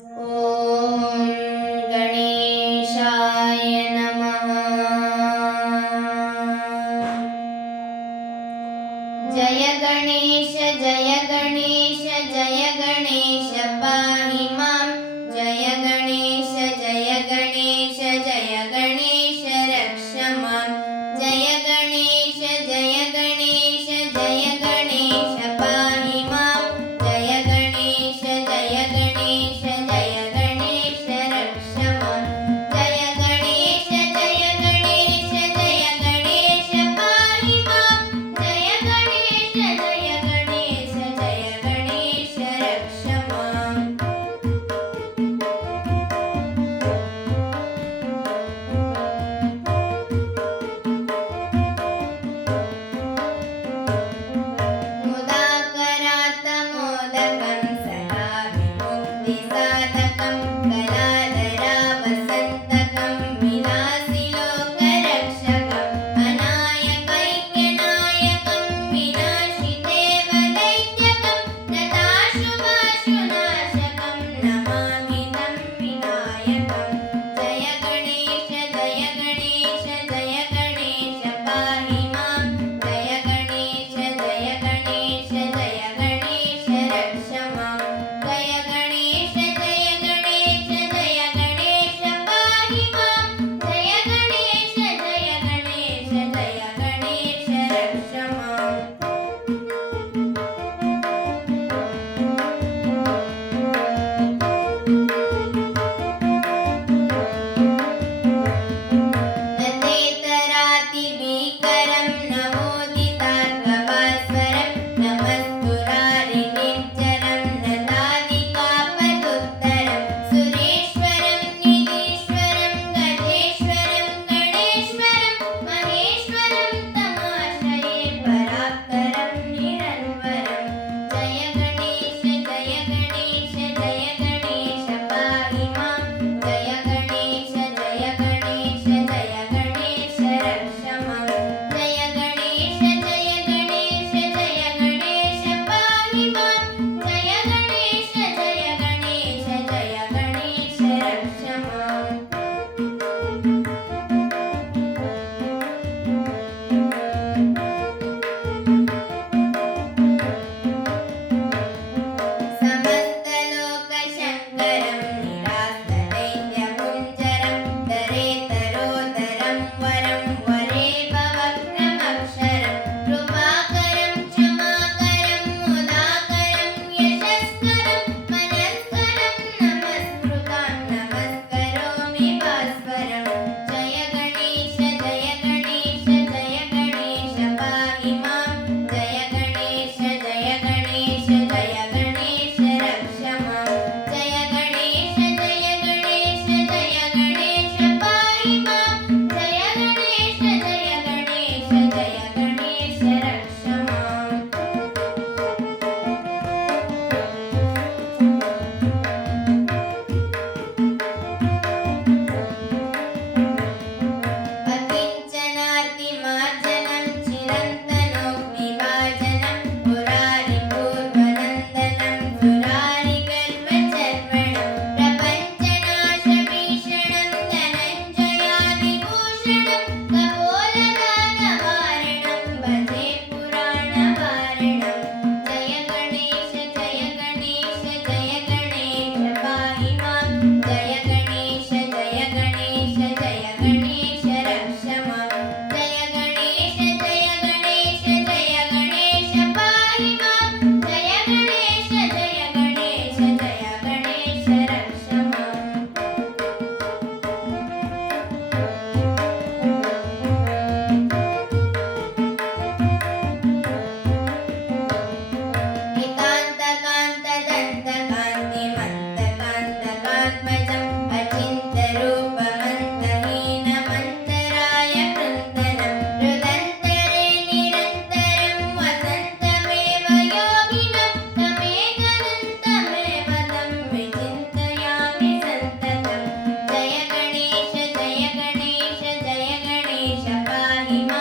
Om Running you. Ima.